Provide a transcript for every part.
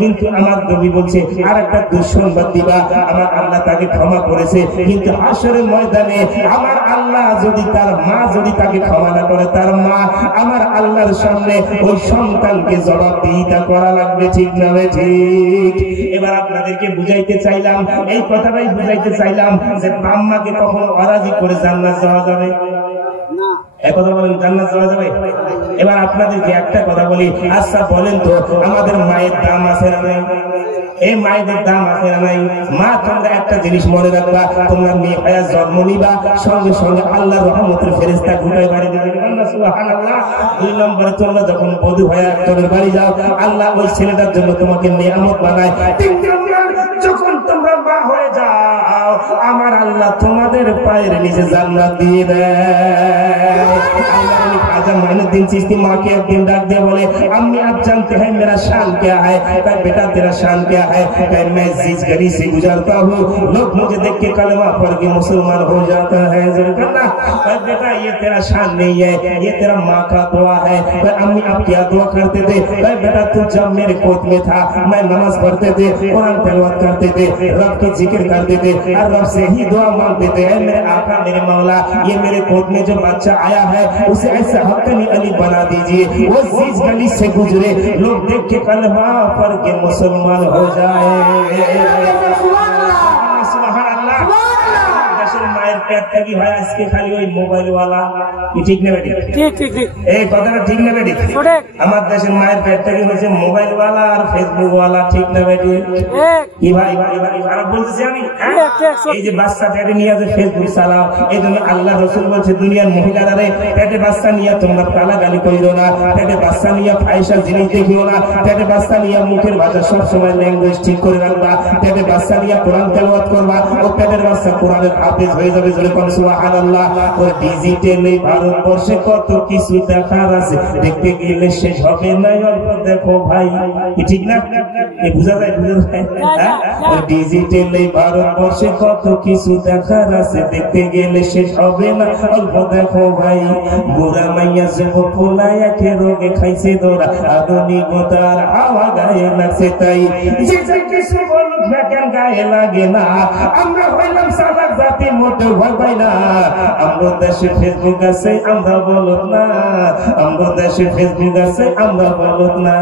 কিন্তু আমার নবী বলছে আর একটা দুঃসংবাদ দিবা, আমার আল্লাহ তাকে ক্ষমা করেছে, কিন্তু হাশরের ময়দানে আমার আল্লাহ যদি তার মা যদি তাকে ক্ষমা না করে, তার মা আমার আল্লাহর সামনে ওই সন্তানকে জবাবদিহিতা করা লাগবে। ঠিক না ঠিক? এবার আপনাদেরকে বুঝাইতে চাইলাম, এই কথাটাই বুঝাইতে চাইলাম যে আম্মাকে কখনো অরাজি করে জান্নাত যাওয়া যাবে না। একথা বলেন, জান্নাত যাওয়া যাবে? এবার আপনাদেরকে একটা কথা বলি, আচ্ছা বলেন তো আমাদের মায়ের দাম আছে না নাই? এই মায়েদের দাম আছে না নাই? মা, তোমরা একটা জিনিস মনে রাখবা, তোমরা মেয়ে হয়ে জন্ম নিবা, সঙ্গে সঙ্গে আল্লাহর রহমতের ফেরেশতা ঢুকাই বাড়ি দেবে। সুবহানাল্লাহ। 2 নম্বরে তোমরা যখন বধূ হয়ে একজনের বাড়ি যাও, আল্লাহ ওই ছেলেটার জন্য তোমাকে নিয়ামত বানায়। 3 নম্বর, যখন তোমরা মা হয়ে যাও, আমার আল্লাহ তোমাদের পায়ের নিচে জান্নাত দিয়ে দেয়। আল্লাহ খাজা মাইনুদ্দিন চিশती माँ के एक दिन डाक दिया, बोले अम्मी आप जानते हैं मेरा शान क्या है? बेटा तेरा शान क्या है? मैं जिस गली से गुजरता हूँ लोग मुझे देख के कलमा पढ़ के मुसलमान हो जाता है। बेटा ये तेरा शान नहीं है, ये तेरा माँ का दुआ है। अम्मी आप क्या दुआ करते थे? बेटा तू जब मेरे गोद में था मैं नमाज पढ़ते थे, कुरान तिलावत करते थे, रब की जिक्र करते थे और रब से ही दुआ मांगते थे, मेरे आका मेरे मौला ये मेरे गोद में जो बच्चा आया है उसे ऐसा हक्कानी अली बना दीजिए, वो जिस गली से गुजरे लोग देख के कलमा पढ़ के मुसलमान हो जाए। মায়ের পেট থেকে হয় আজকে খালি ওই মোবাইল ওয়ালা। ঠিক না বেটি? এই কথাটা ঠিক না বেটি? আমার দেশের মায়ের পেট থেকে হয়েছে মোবাইল ওয়ালা আর ফেসবুক ওয়ালা। ঠিক না বেটি? কি ভাই খারাপ বলতেছি আমি? এই যে বাচ্চা পেটে নিয়ে যে ফেসবুক চালাও, এই জন্য আল্লাহ রসুল বলছে দুনিয়ার মহিলারা পেটে বাচ্চা নিয়ে তোমরা গালাগালি করিও না, পেটে বাচ্চা নিয়ে ফাইসা জিনিস দেখিও না, পেটে বাচ্চা নিয়ে মুখের ভাষা সবসময় ল্যাঙ্গুয়েজ ঠিক করে রাখবা, পেটে বাচ্চা নিয়ে কোরআন তেলাওয়াত করবা, ও পেটের বাচ্চা কোরআনের হাফেজ হয়ে যাবে। সুবহানাল্লাহ। ওই ডিজিটাল এই ভারতবর্ষে কত কিছু দেখার আছে, দেখতে গেলে শেষ হবে না। অল্প দেখো ভাই, ঠিক না? বুঝা যায়? ওই ডিজিটাল এই ভারতবর্ষে কত কিছু দেখার আছে, দেখতে গেলে শেষ হবে না। অল্প দেখো ভাই, বুড়া মাইয়া যুবক পোলায়া কে রোগে খাইছে দোরা, আধুনিকতার হাওয়া গায়ে লাগছে তাই যে কিছু বলুক না কেন গায়ে লাগে না। আমরা হইলাম সালাক জাতি, মোটেও ভয় পাই না। আমরা দেশে ফেসবুক আছে আমরা বলত না, আমরা দেশে ফেসবুক আছে আমরা বলত না।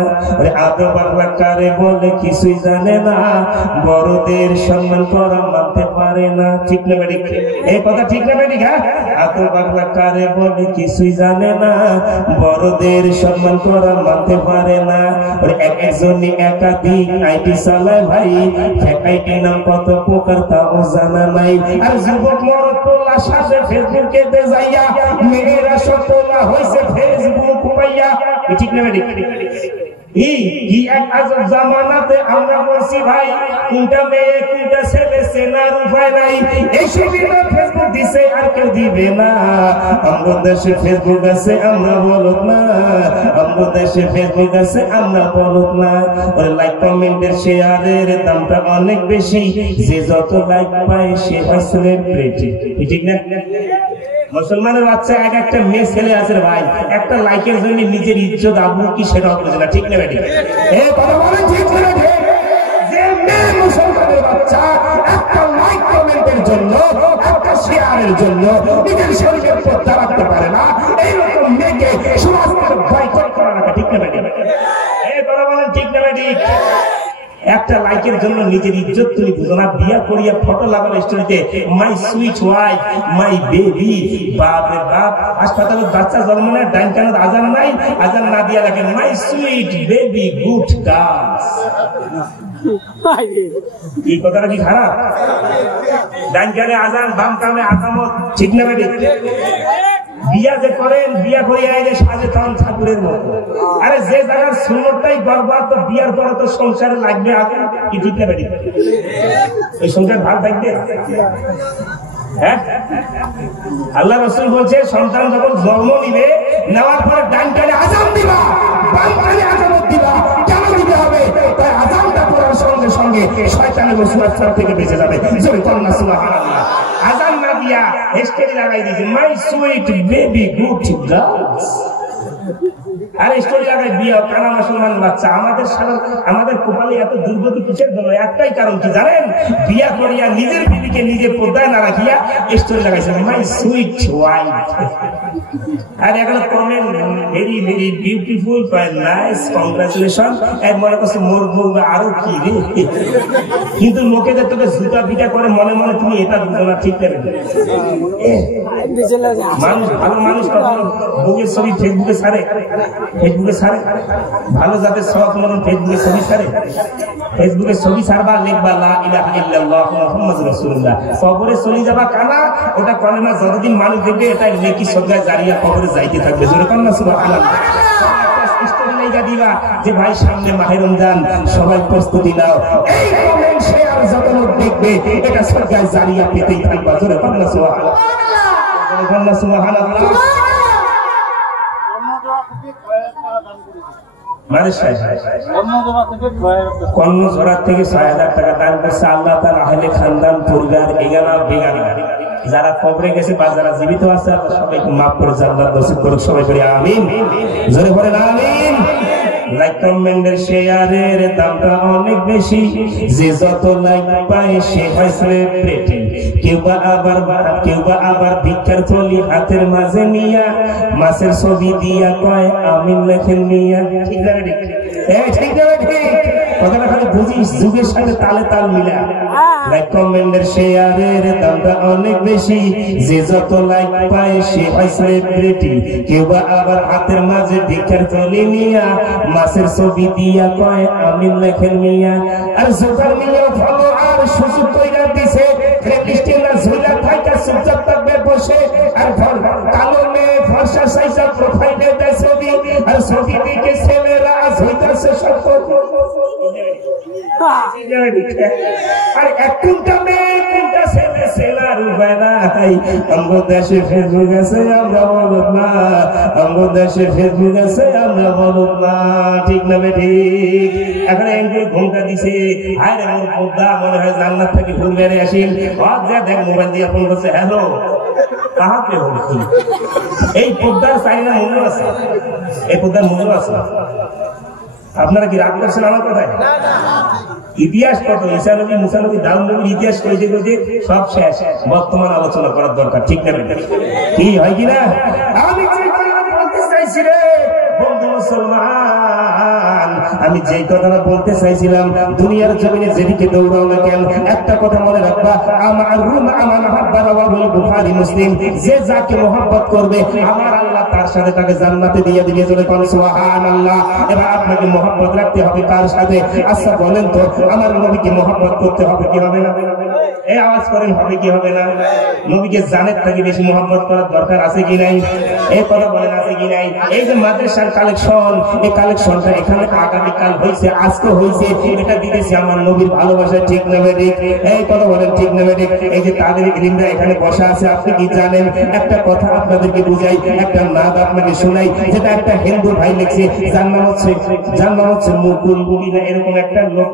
আদো বাংলা কারে বলে কিছুই জানে না, বড়দের সম্মান করা মানতে পারে না। ঠিক না বেটি? এই কথা ঠিক না বেটি? আদো বাংলা কারে বলে কিছুই জানে না, বড়দের সম্মান করা মানতে পারে না। একজনই একাধিক আইডি চালায় ভাই, আইডি নাম কত প্রকার তাও জানা নাই। আর যুবক মরদ তোলা সাথে ফেসবুকে যাইয়া মেয়েরা সব তোলা হয়েছে ফেসবুক পাইয়া। ঠিক না বেটি? জামানাতে আমরা বলছি ভাই কোনটা মেয়ে কোনটা ছেলে চেনার উপায় নাই, এই সুবিধা ফেসবুক দিছে আর কেউ দিবে না। আমরা দেশে ফেসবুক আছে আমরা বলত না, আমরা দেশে ফেসবুক আছে আমরা বলত না। ওই লাইক কমেন্টের শেয়ারের দামটা অনেক বেশি, যে যত লাইক পায় সে হয় সেলিব্রিটি। ঠিক না? মুসলমানের বাচ্চা এক একটা মেয়ে ছেলে আছে ভাই, একটা লাইকের জন্য নিজের ইজ্জত আবরু কি সেটাও বোঝে না। ঠিক না বেটি? এই কথা বলেন ঠিক না? যে মেয়ে মুসলমানের বাচ্চা একটা লাইক কমেন্টের জন্য, একটা শেয়ারের জন্য নিজের শরীরের পর্দা রাখতে পারে না, এইরকম মেয়েকে সমাজ থেকে বয়কট করা লাগে। ঠিক না বেটি? এই কথা বলেন ঠিক না বেটি? একটা লাইকের জন্য নিজের ইজ্জত তুমি বুঝো না। বিয়া করিয়া ফটো লাগানো স্টোরিতে my sweet wife my baby, বাপ রে বাপ, হাসপাতালে বাচ্চা জন্ম নেয় ডাইন কানের আজান নাই, আজান না দিয়া লাগে my sweet baby good girls. এই কথাটা কি খারাপ? ডাইন কানে আজান বাম কানে আকামত। ঠিক না বেটি? বিয়া যে করেন, বিয়া করিয়া আইলে সাজে তখন ঠাকুরের মতো। আরে যে জায়গার সুন্নতটাই বরবাদ, তো বিয়ার পরে তো সংসারে লাগবে আগে। কি ঠিক না বেটি? ওই সংসার ভাগ থাকবে। হ্যাঁ, আল্লাহ রাসূল বলছে সন্তান যখন জন্ম নিবে, নেওয়ার পরে ডান কানে আযান দিবা, বাম কানে আযানত দিবা। কেন দিতে হবে? তাই আযানটা পড়ার সঙ্গে সঙ্গে শয়তানের ওসওয়াসা থেকে বেঁচে যাবে। জোরে কন্না সুবহানাল্লাহ। আযান না দিয়া হেস্টেরি লাগাই দিয়েছে my sweet baby good girls. আরে স্টোরি লাগাই বিয়ে কানা মুসলমান বাচ্চা। আমাদের কপালে এত দুর্গতি কিসের জন্য? একটাই কারণ কি জানেন? বিয়া করিয়া নিজের বিবিকে নিজে পর্দায় না রাখিয়া স্টোরি লাগাইছে মাই সুইট ওয়াইফ। আর এখন comment very very beautiful, nice, congratulation. এক মনে করছে মোর বউ আরো কি রে, কিন্তু লোকেদের তোকে জুতা পিটা করে মনে মনে তুমি এটা বুঝো না। ঠিক করে মানুষ, ভালো মানুষ কখনো বউয়ের ছবি ফেসবুকে ছাড়ে? ভালো যাদের সব মতন ফেসবুকে ছবি ছাড়ে? ফেসবুকে ছবি ছাড়বা, লিখবা লা ইলাহা ইল্লাল্লাহ মুহাম্মাদুর রাসূলুল্লাহ, কবরে চলে যাবা কানা, ওটা কলেমা যতদিন মানুষ দেখবে এটা নেকি সদকা জারিয়া কবরে যাইতে থাকবে। জোরে কন্না সুবহানাল্লাহ। দিবা যে ভাই সামনে মাহে রমজান, সবাই প্রস্তুতি নাও, এই কমেন্ট শেয়ার যত লোক দেখবে এটা সদকা জারিয়া পেতেই থাকবা। জোরে কন্না সুবহানাল্লাহ, জোরে কন্না সুবহানাল্লাহ। কর্ণঝরা থেকে ৬,০০০ টাকা দান করছে আল্লাহ তার আহলে খানদান পরিবার এগানা বেগানা যারা কবরে গেছে বা যারা জীবিত আছে সবাইকে মাফ করে জান্নাত নসিব করুক। সবাই করে আমিন, জোরে বলেন আমিন। লাইক কমেন্টের শেয়ারের দামটা অনেক বেশি, যে যত লাইক পায় সে হয় সেলিব্রিটি। কেউ বা আবার ভিক্ষার থলি হাতের মাঝে নিয়া মাছের ছবি দিয়া কয় আমিন লেখেন নিয়া। ঠিক না ঠিক? ঠিক না ঠিক? কথাটা খালি বুঝিস, যুগের সাথে তালে তাল মিলা। লাইক কমেন্টের শেয়ারের দামটা অনেক বেশি, যে যত লাইক পায় সে হয় সেলিব্রিটি। কেউ বা আবার হাতের মাঝে ভিক্ষার থলি নিয়া মাছের ছবি দিয়া কয় আমিন লেখেন মিয়া। আর জোকার মিয়া ফলো আর সুযোগ কইরা দিছে, ক্রিস্টিয়ানা ঝুলা থাইকা চুপচাপ থাকবে বসে। আর কালো মেয়ে ফর্সা সাইজা প্রোফাইলে দেয় ছবি, আর ছবি দিকে ছেলেরা আজ হইতাছে সত্য। আর একটা মেয়ে কোনটা ছেলে ছেলার উপায় নাই। আমগো দেশে ফেসবুক আছে আমরা বলত না, আমগো দেশে ফেসবুক আছে আমরা বলত না। ঠিক না ঠিক? এখন এমনি ঘুমটা দিছে, হায় রে মোর পর্দা, মনে হয় জান্নাত থেকে ফুল বেড়ে আসিল। দেখ মোবাইল দিয়ে ফোন করছে, হ্যালো কাহাকে বলছি? এই পর্দার চাইনা মূল্য আছে, এই পর্দার মূল্য আছে। আপনারা কি রাগ করছেন আমার কথায়? ইতিহাস কত, ঈসা নবী, মুসা নবী, দাউদ নবীর ইতিহাস কইতে কইতে সব শেষ। বর্তমান আলোচনা করার দরকার। ঠিক না কি হয় কিনা? আমি বলতে চাইছি রে বন্ধু মুসলমান, আমি যে কথাটা বলতে চাইছিলাম, দুনিয়ার জমিনে যেদিকে দৌড়াও না কেন একটা কথা মনে রাখবা, আমার রুম আমার হাব্বার ওয়াহুল বুখারী মুসলিম, যে যাকে মহব্বত করবে আমার আল্লাহ তার সাথে তাকে জান্নাতে দিয়ে দিবে। জোরে বলেন সুবহানাল্লাহ। এবার আপনাকে মহব্বত রাখতে হবে কার সাথে? আচ্ছা বলেন তো, আমার নবীকে মহব্বত করতে হবে কি হবে না? এই আওয়াজ করেন, হবে কি হবে না? নবীকে জানের থেকে বেশি মহব্বত করার দরকার আছে কি নাই? এই কথা বলেন আছে কি নাই? এই যে মাদ্রাসার কালেকশন, এই কালেকশনটা এখানে আগামীকাল হয়েছে, আজকে হয়েছে, এটা দিতেছি আমার নবীর ভালোবাসা। ঠিক না ঠিক? এই কথা বলেন ঠিক না ঠিক? এই যে তাদের ইলিমরা এখানে বসা আছে, আপনি কি জানেন? একটা কথা আপনাদেরকে বুঝাই, একটা নাদ আপনাকে শোনাই, যেটা একটা হিন্দু ভাই লিখছে, যার নাম হচ্ছে মুকুল বুড়ি না এরকম একটা লোক।